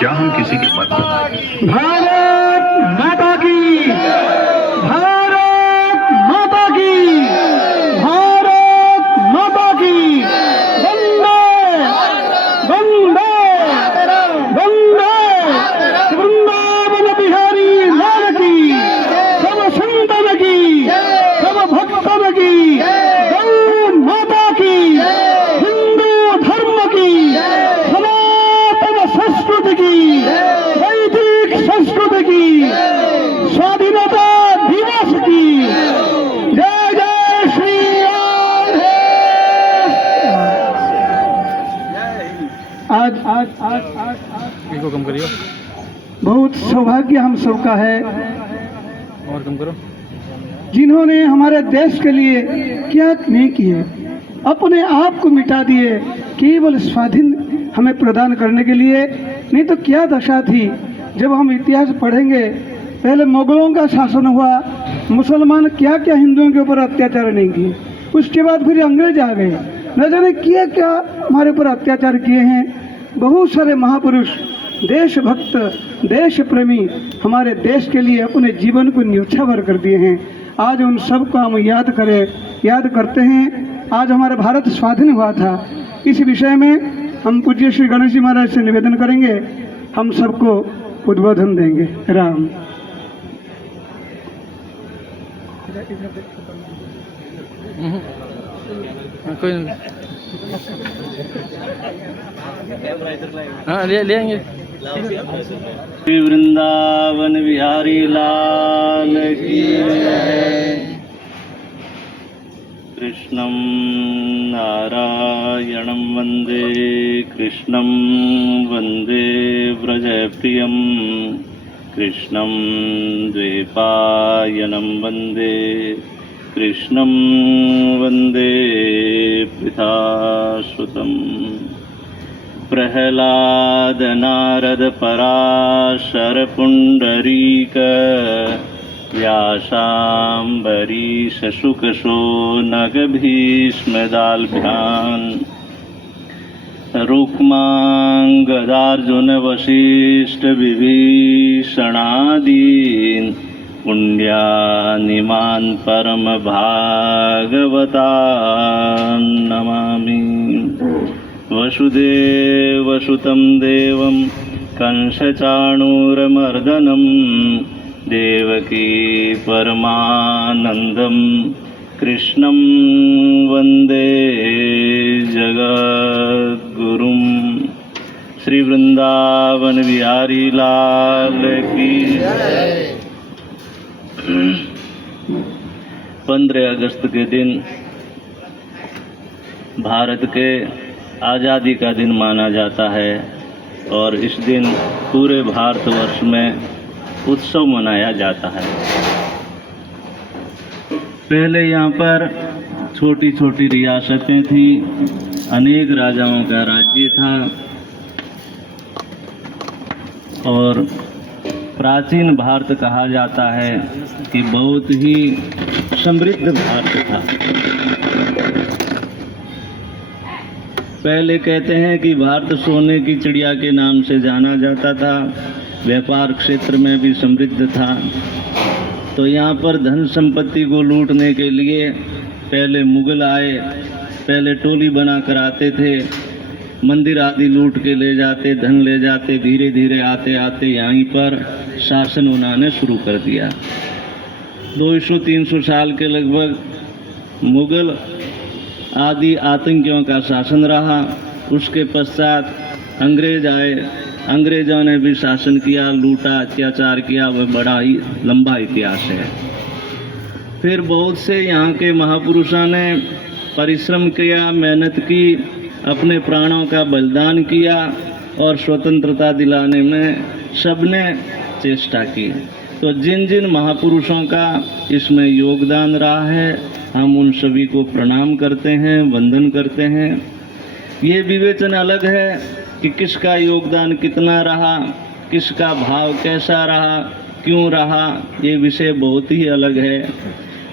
क्या हम किसी के मन में भारत माता की, भारत माता की, भारत माता की, वंदे वंदे वंदे, वृंदावन बिहारी लाल की, सब संतन की, सब भक्तन की, गौ माता की, हिंदू धर्म की, सनातन संस्कृति की, वैदिक संस्कृति की, स्वाधीनता दिवस की, जय जय श्री राधे। आज आज आज आज आज इसको कम करिए बहुत सौभाग्य हम सबका है, और कम करो। जिन्होंने हमारे देश के लिए क्या नहीं किए, अपने आप को मिटा दिए केवल स्वाधीन हमें प्रदान करने के लिए। नहीं तो क्या दशा थी। जब हम इतिहास पढ़ेंगे, पहले मुगलों का शासन हुआ, मुसलमान क्या क्या हिंदुओं के ऊपर अत्याचार नहीं किए, उसके बाद फिर अंग्रेज आ गए, न जाने क्या क्या हमारे ऊपर अत्याचार किए हैं। बहुत सारे महापुरुष, देशभक्त, देश प्रेमी हमारे देश के लिए अपने जीवन को न्योछावर कर दिए हैं। आज उन सबको हम याद करते हैं। आज हमारा भारत स्वाधीन हुआ था। इस विषय में हम पूज्य श्री गणेश जी महाराज से निवेदन करेंगे, हम सबको उद्बोधन देंगे। राम। कोई नहीं। हाँ लेंगे। श्री वृंदावन बिहारी लाल की जय। कृष्णं नारायणं वन्दे कृष्णं वन्दे व्रजप्रियं कृष्णं द्वैपायनं वन्दे कृष्णं वन्दे पृथाश्रुतम्। प्रह्लाद नारद पराशर पुण्डरीक व्यासाम्बरीश शुकशौनक भीष्मदाल्भ्यान् रुक्माङ्गदार्जुन वसिष्ठ विभीषणादीन् पुण्यानिमान् परम भागवतान् नमामि। वसुदेवसुतं देवं कंसचाणूरमर्दनं देवकी परमानन्दं कृष्णं वन्दे जगद्गुरुं। श्री वृंदावन बिहारी लाल की 15 अगस्त के दिन भारत के आज़ादी का दिन माना जाता है और इस दिन पूरे भारतवर्ष में उत्सव मनाया जाता है। पहले यहाँ पर छोटी छोटी रियासतें थी, अनेक राजाओं का राज्य था और प्राचीन भारत कहा जाता है कि बहुत ही समृद्ध भारत था। पहले कहते हैं कि भारत सोने की चिड़िया के नाम से जाना जाता था, व्यापार क्षेत्र में भी समृद्ध था। तो यहाँ पर धन संपत्ति को लूटने के लिए पहले मुगल आए, पहले टोली बना कर आते थे, मंदिर आदि लूट के ले जाते, धन ले जाते। धीरे धीरे आते आते यहीं पर शासन उन्होंने शुरू कर दिया। 200-300 साल के लगभग मुगल आदि आतंकियों का शासन रहा। उसके पश्चात अंग्रेज आए, अंग्रेज़ों ने भी शासन किया, लूटा, अत्याचार किया। वह बड़ा ही लंबा इतिहास है। फिर बहुत से यहाँ के महापुरुषों ने परिश्रम किया, मेहनत की, अपने प्राणों का बलिदान किया और स्वतंत्रता दिलाने में सबने चेष्टा की। तो जिन जिन महापुरुषों का इसमें योगदान रहा है, हम उन सभी को प्रणाम करते हैं, वंदन करते हैं। ये विवेचन अलग है कि किसका योगदान कितना रहा, किसका भाव कैसा रहा, क्यों रहा, ये विषय बहुत ही अलग है।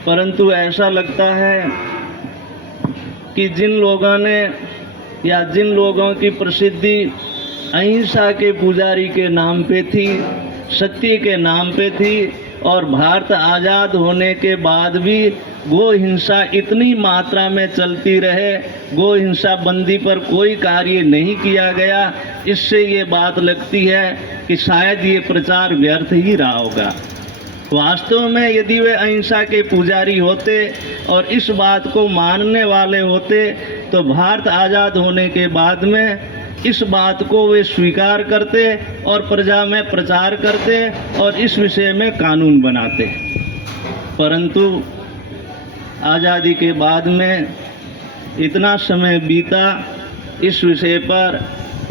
परंतु ऐसा लगता है कि जिन लोगों ने या जिन लोगों की प्रसिद्धि अहिंसा के पुजारी के नाम पे थी, सत्य के नाम पे थी, और भारत आज़ाद होने के बाद भी गो हिंसा इतनी मात्रा में चलती रहे, गो हिंसा बंदी पर कोई कार्य नहीं किया गया। इससे ये बात लगती है कि शायद ये प्रचार व्यर्थ ही रहा होगा। वास्तव में यदि वे अहिंसा के पुजारी होते और इस बात को मानने वाले होते तो भारत आज़ाद होने के बाद में इस बात को वे स्वीकार करते और प्रजा में प्रचार करते और इस विषय में कानून बनाते। परंतु आज़ादी के बाद में इतना समय बीता, इस विषय पर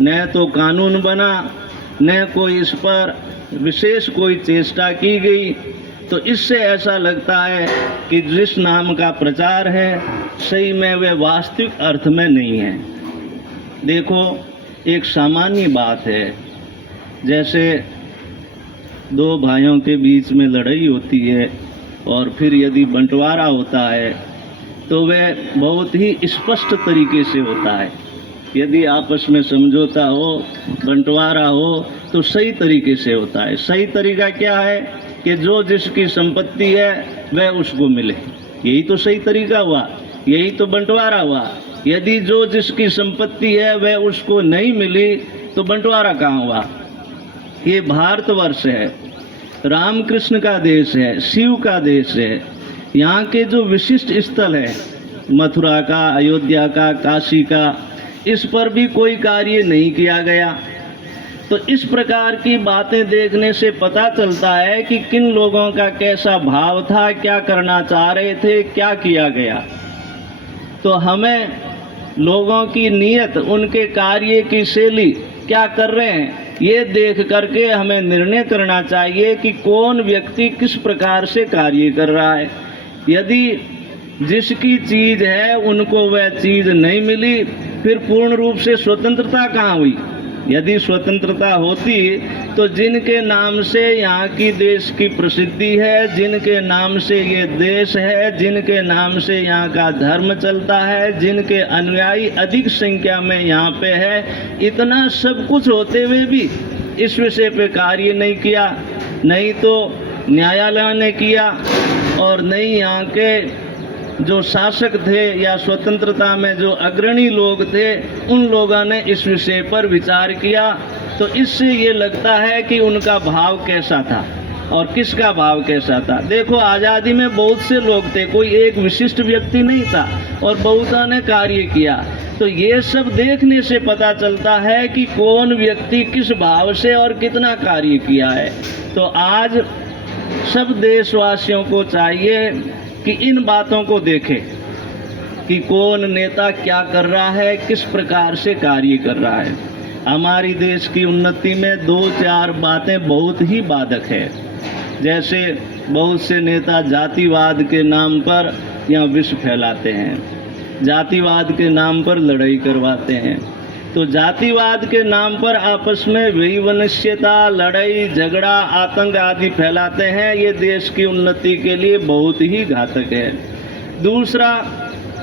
न तो कानून बना, न कोई इस पर विशेष कोई चेष्टा की गई। तो इससे ऐसा लगता है कि जिस नाम का प्रचार है सही में वे वास्तविक अर्थ में नहीं है। देखो, एक सामान्य बात है, जैसे दो भाइयों के बीच में लड़ाई होती है और फिर यदि बंटवारा होता है तो वह बहुत ही स्पष्ट तरीके से होता है। यदि आपस में समझौता हो, बंटवारा हो तो सही तरीके से होता है। सही तरीका क्या है कि जो जिसकी संपत्ति है वह उसको मिले, यही तो सही तरीका हुआ, यही तो बंटवारा हुआ। यदि जो जिसकी संपत्ति है वह उसको नहीं मिली तो बंटवारा कहाँ हुआ? ये भारतवर्ष है, रामकृष्ण का देश है, शिव का देश है। यहाँ के जो विशिष्ट स्थल है, मथुरा का, अयोध्या का, काशी का, इस पर भी कोई कार्य नहीं किया गया। तो इस प्रकार की बातें देखने से पता चलता है कि किन लोगों का कैसा भाव था, क्या करना चाह रहे थे, क्या किया गया। तो हमें लोगों की नीयत, उनके कार्य की शैली क्या कर रहे हैं, ये देख करके हमें निर्णय करना चाहिए कि कौन व्यक्ति किस प्रकार से कार्य कर रहा है। यदि जिसकी चीज़ है उनको वह चीज़ नहीं मिली, फिर पूर्ण रूप से स्वतंत्रता कहाँ हुई? यदि स्वतंत्रता होती तो जिनके नाम से यहाँ की देश की प्रसिद्धि है, जिनके नाम से ये देश है, जिनके नाम से यहाँ का धर्म चलता है, जिनके अनुयायी अधिक संख्या में यहाँ पे है, इतना सब कुछ होते हुए भी इस विषय पे कार्य नहीं किया। नहीं तो न्यायालय ने किया और नहीं यहाँ के जो शासक थे या स्वतंत्रता में जो अग्रणी लोग थे उन लोगों ने इस विषय पर विचार किया। तो इससे ये लगता है कि उनका भाव कैसा था और किसका भाव कैसा था। देखो, आज़ादी में बहुत से लोग थे, कोई एक विशिष्ट व्यक्ति नहीं था और बहुतों ने कार्य किया। तो ये सब देखने से पता चलता है कि कौन व्यक्ति किस भाव से और कितना कार्य किया है। तो आज सब देशवासियों को चाहिए कि इन बातों को देखें कि कौन नेता क्या कर रहा है, किस प्रकार से कार्य कर रहा है। हमारी देश की उन्नति में दो चार बातें बहुत ही बाधक है। जैसे बहुत से नेता जातिवाद के नाम पर यहाँ विष फैलाते हैं, जातिवाद के नाम पर लड़ाई करवाते हैं। तो जातिवाद के नाम पर आपस में वैमनस्यता, लड़ाई, झगड़ा, आतंक आदि फैलाते हैं। ये देश की उन्नति के लिए बहुत ही घातक है। दूसरा,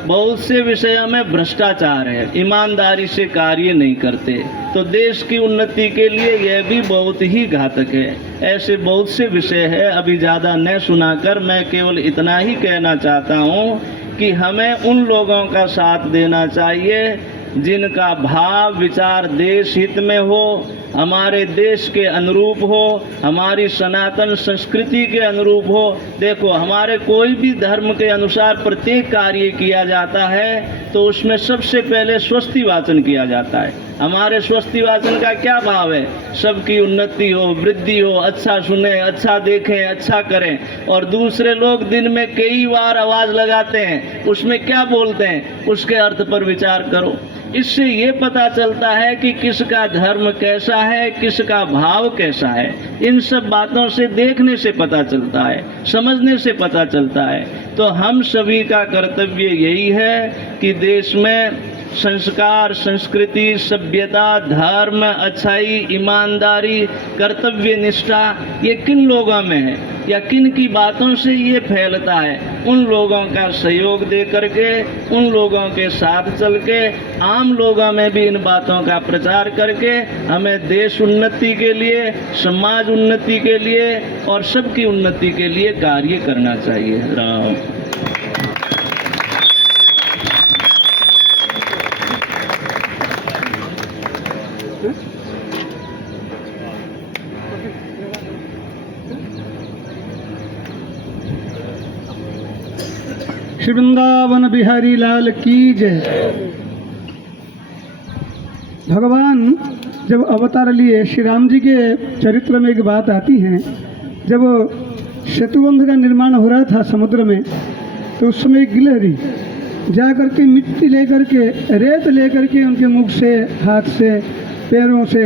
बहुत से विषयों में भ्रष्टाचार है, ईमानदारी से कार्य नहीं करते, तो देश की उन्नति के लिए यह भी बहुत ही घातक है। ऐसे बहुत से विषय है, अभी ज़्यादा न सुनाकर मैं केवल इतना ही कहना चाहता हूँ कि हमें उन लोगों का साथ देना चाहिए जिनका भाव विचार देश हित में हो, हमारे देश के अनुरूप हो, हमारी सनातन संस्कृति के अनुरूप हो। देखो, हमारे कोई भी धर्म के अनुसार प्रत्येक कार्य किया जाता है तो उसमें सबसे पहले स्वस्ति वाचन किया जाता है। हमारे स्वस्ति वाचन का क्या भाव है? सबकी उन्नति हो, वृद्धि हो, अच्छा सुने, अच्छा देखें, अच्छा करें। और दूसरे लोग दिन में कई बार आवाज़ लगाते हैं, उसमें क्या बोलते हैं, उसके अर्थ पर विचार करो। इससे ये पता चलता है कि किसका धर्म कैसा है, किसका भाव कैसा है। इन सब बातों से देखने से पता चलता है, समझने से पता चलता है। तो हम सभी का कर्तव्य यही है कि देश में संस्कार, संस्कृति, सभ्यता, धर्म, अच्छाई, ईमानदारी, कर्तव्य निष्ठा ये किन लोगों में है या किन की बातों से ये फैलता है, उन लोगों का सहयोग दे करके, उन लोगों के साथ चल के, आम लोगों में भी इन बातों का प्रचार करके हमें देश उन्नति के लिए, समाज उन्नति के लिए और सबकी उन्नति के लिए कार्य करना चाहिए। राम। श्री वृंदावन बिहारी लाल की जय। भगवान जब अवतार लिए, श्री राम जी के चरित्र में एक बात आती है, जब सेतुबंध का निर्माण हो रहा था समुद्र में, तो उस समय गिलहरी जा करके मिट्टी लेकर के, रेत लेकर के उनके मुख से, हाथ से, पैरों से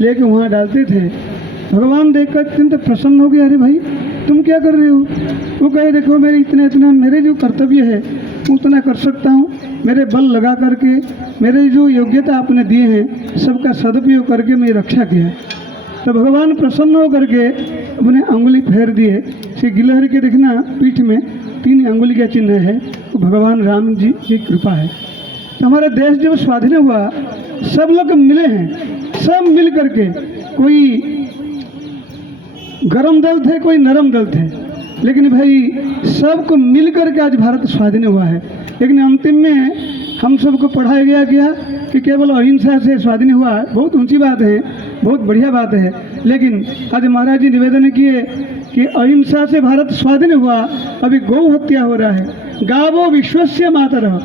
लेके वहाँ डालते थे। भगवान देखकर अत्यंत प्रसन्न हो गए, अरे भाई तुम क्या कर रहे हो? वो कहे देखो मेरे इतना मेरे जो कर्तव्य है उतना कर सकता हूँ, मेरे बल लगा करके, मेरे जो योग्यता आपने दिए हैं सबका सदुपयोग करके मैं रक्षा किया। तो भगवान प्रसन्न हो करके अपने अंगुली फेर दिए। श्री गिलहरी के देखना पीठ में 3 अंगुली का चिन्ह है, तो भगवान राम जी की कृपा है। तो हमारा देश जब स्वाधीन हुआ, सब लोग मिले हैं, सब मिल करके, कोई गरम दल थे, कोई नरम दल थे, लेकिन भाई सबको मिल करके आज भारत स्वाधीन हुआ है। लेकिन अंतिम में हम सबको पढ़ाया गया कि केवल अहिंसा से स्वाधीन हुआ। बहुत ऊंची बात है, बहुत बढ़िया बात है, लेकिन आज महाराज जी निवेदन किए कि अहिंसा से भारत स्वाधीन हुआ, अभी गौ हत्या हो रहा है। गावो विश्वस्य मातरः,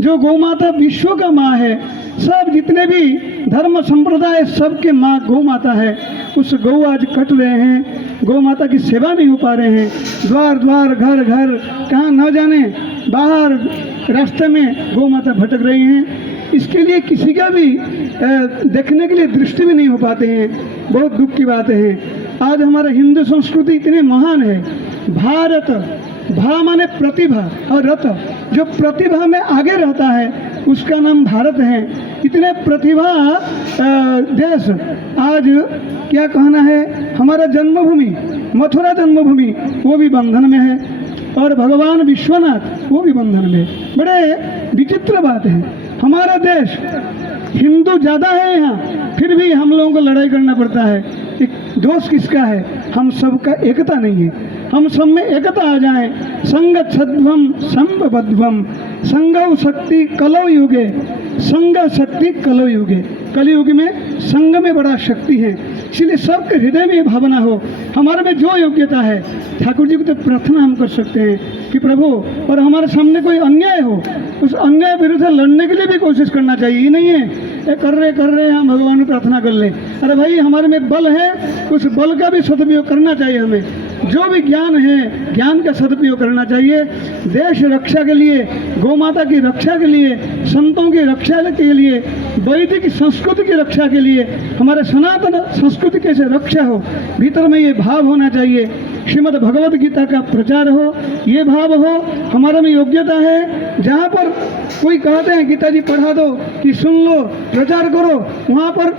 जो गौ माता विश्व का माँ है, सब जितने भी धर्म संप्रदाय सबके माँ गौ माता है, उस गौ आज कट रहे हैं, गौ माता की सेवा नहीं हो पा रहे हैं। द्वार द्वार, घर घर, कहाँ न जाने, बाहर रास्ते में गौ माता भटक रही हैं। इसके लिए किसी का भी देखने के लिए दृष्टि भी नहीं हो पाते हैं। बहुत दुख की बात है। आज हमारा हिंदू संस्कृति इतने महान है। भारत, भा माने प्रतिभा और रत, जो प्रतिभा में आगे रहता है उसका नाम भारत है। इतने प्रतिभा देश, आज क्या कहना है, हमारा जन्मभूमि मथुरा जन्मभूमि वो भी बंधन में है, और भगवान विश्वनाथ वो भी बंधन में। बड़े विचित्र बात है। हमारा देश हिंदू ज़्यादा है यहाँ, फिर भी हम लोगों को लड़ाई करना पड़ता है। एक दोष किसका है? हम सबका एकता नहीं है। हम सब में एकता आ जाए। संग छद्वम संबद्धम, संगौ शक्ति कलौ युगे, संग शक्ति कलौ युगे। कलयुग में संग में बड़ा शक्ति है, इसलिए सबके हृदय में ये भावना हो। हमारे में जो योग्यता है, ठाकुर जी को तो प्रार्थना हम कर सकते हैं कि प्रभु, और हमारे सामने कोई अन्याय हो, उस अन्याय विरुद्ध लड़ने के लिए भी कोशिश करना चाहिए। ये नहीं है ये कर रहे हम भगवान को प्रार्थना कर ले। अरे भाई, हमारे में बल है, उस बल का भी सदुपयोग करना चाहिए। हमें जो भी ज्ञान है, ज्ञान का सदुपयोग करना चाहिए। देश रक्षा के लिए, गौ माता की रक्षा के लिए, संतों की रक्षा के लिए, वैदिक संस्कृति की रक्षा के लिए, हमारे सनातन संस्कृति कैसे रक्षा हो, भीतर में ये भाव होना चाहिए। श्रीमद् भगवद गीता का प्रचार हो, ये भाव हो। हमारे में योग्यता है। जहाँ पर कोई कहते हैं गीता जी पढ़ा दो कि सुन लो, प्रचार करो, वहाँ पर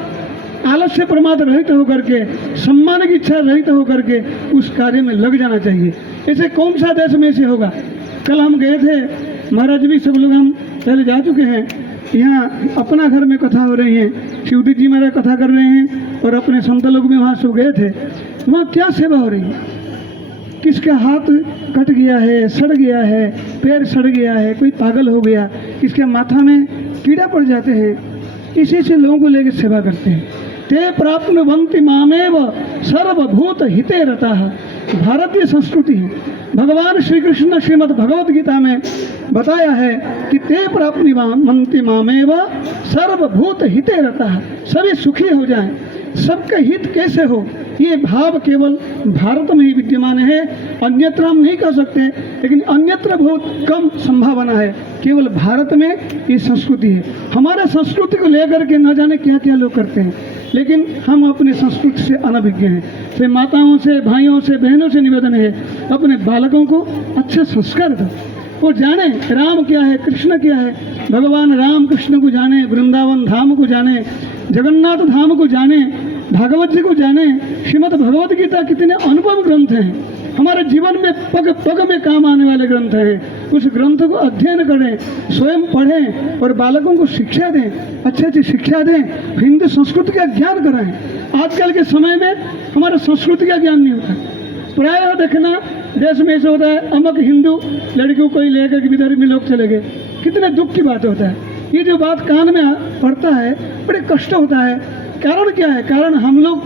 आलस्य प्रमाद रहित होकर के, सम्मान की इच्छा रहित होकर के उस कार्य में लग जाना चाहिए। ऐसे कौन सा देश में ऐसे होगा? कल हम गए थे, महाराज भी सब लोग हम पहले जा चुके हैं। यहाँ अपना घर में कथा हो रही है, शिवदीप जी महाराज कथा कर रहे हैं, और अपने संत लोग भी वहाँ सब गए थे। वहाँ क्या सेवा हो रही है? किसका हाथ कट गया है, सड़ गया है, पैर सड़ गया है, कोई पागल हो गया, किसके माथा में कीड़ा पड़ जाते हैं, इसी से लोगों को लेकर सेवा करते हैं। ते प्राप्नुवन्ति मामेव सर्वभूत हिते रताः, भारतीय संस्कृति है। भगवान श्री कृष्ण श्रीमद् भगवद गीता में बताया है कि ते प्राप्नुवन्ति मामेव सर्वभूत हिते रताः, सभी सुखी हो जाएं। सबका हित कैसे हो, ये भाव केवल भारत में ही विद्यमान है, अन्यत्र हम नहीं कर सकते। लेकिन अन्यत्र बहुत कम संभावना है, केवल भारत में ये संस्कृति है। हमारे संस्कृति को लेकर के न जाने क्या क्या लोग करते हैं, लेकिन हम अपने संस्कृति से अनभिज्ञ हैं। तो माताओं से, भाइयों से, बहनों से निवेदन है, अपने बालकों को अच्छा संस्कार दो, वो जाने राम क्या है, कृष्ण क्या है। भगवान राम कृष्ण को जाने, वृंदावन धाम को जाने, जगन्नाथ धाम को जाने, भागवत जी को जाने। श्रीमद् भगवद गीता कितने अनुपम ग्रंथ हैं। हमारे जीवन में पग पग में काम आने वाले ग्रंथ हैं। उस ग्रंथ को अध्ययन करें, स्वयं पढ़ें और बालकों को शिक्षा दें, अच्छी अच्छी शिक्षा दें, हिंदू संस्कृति का ज्ञान कराएं। आजकल के समय में हमारे संस्कृति का ज्ञान नहीं होता। प्रायः देखना देश में ऐसा होता है, अमक हिंदू लड़कियों को ही लेकर के विदर्भ में लोग चले गए। कितने दुख की बात होता है। ये जो बात कान में पड़ता है बड़े कष्ट होता है। कारण क्या है? कारण हम लोग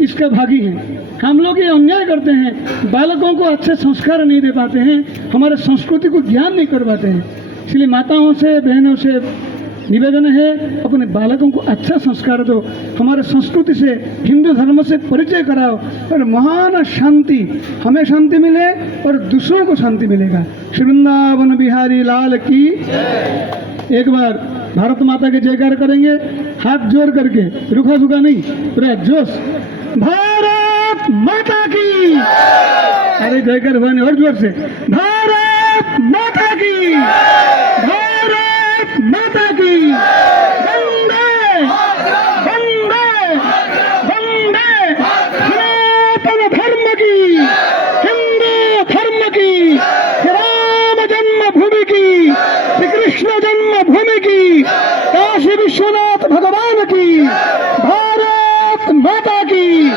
इसका भागी हैं। हम लोग ये अन्याय करते हैं, बालकों को अच्छे संस्कार नहीं दे पाते हैं, हमारे संस्कृति को ज्ञान नहीं कर पाते हैं। इसलिए माताओं से, बहनों से निवेदन है, अपने बालकों को अच्छा संस्कार दो, हमारे संस्कृति से, हिंदू धर्म से परिचय कराओ और महान शांति, हमें शांति मिले और दूसरों को शांति मिलेगा। श्री वृंदावन बिहारी लाल की। एक बार भारत माता के जयकार करेंगे, हाथ जोड़ करके, रुखा सुखा नहीं, पूरा जोश। भारत माता की। अरे जयकार हुआ नहीं, और जोर से। भारत माता की। भारत माता की। वंदे वंदे वंदे सनातन धर्म की, हिंदू धर्म की, राम जन्मभूमि की, श्री कृष्ण जन्मभूमि की, काशी विश्वनाथ भगवान की, भारत माता की।